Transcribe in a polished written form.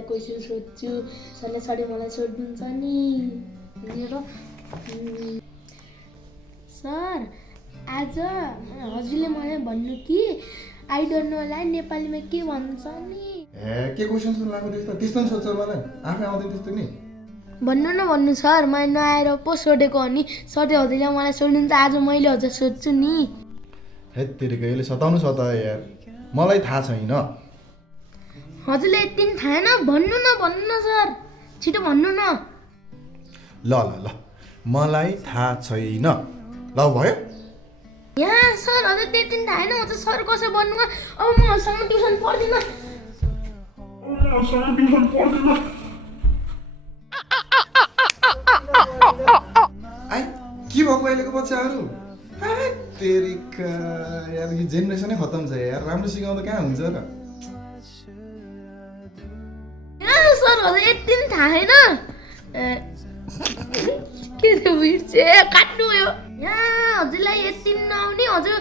सरलाई क्वेसन सोध्छु सरले सरले मलाई सोध्नुहुन्छ नि भनेर सर आज हजुरले मलाई भन्नु कि आई डोन्ट नोलाई नेपालीमा के भन्छ नि के क्वेसन सुन्नु लाग्यो त्यस्तो नि सोध्छ मलाई आफै आउँदैन त्यस्तो नि भन्नु सर मैले नआएर पो सोधेको हो नि सरले हजुरले मलाई सोध्नुहुन्छ आज मैले हजुर सोध्छु नि हे तेरिको यसले सताउनु सतायो यार मलाई थाहा छैन हजुरले यति नि थाहा भन्नु न सर छिटो भन्नु न ल मलाई थाहा छैन ल भयो यहाँ सर हजुर त्यति नि थाहा हजुर सर कसो भन्नु अब मसँग ट्युसन पढ्दिन आइ के भएको अहिलेको बच्चाहरू तेरिका यार यो जेनेरेसनै खतम छ यार राम्रो सिकाउँदा कहाँ हुन्छ र सर हजुर यति नि थाहा छैन के बिर्से काट्नु भयो यहाँ हजुरलाई यति नआउने हजुर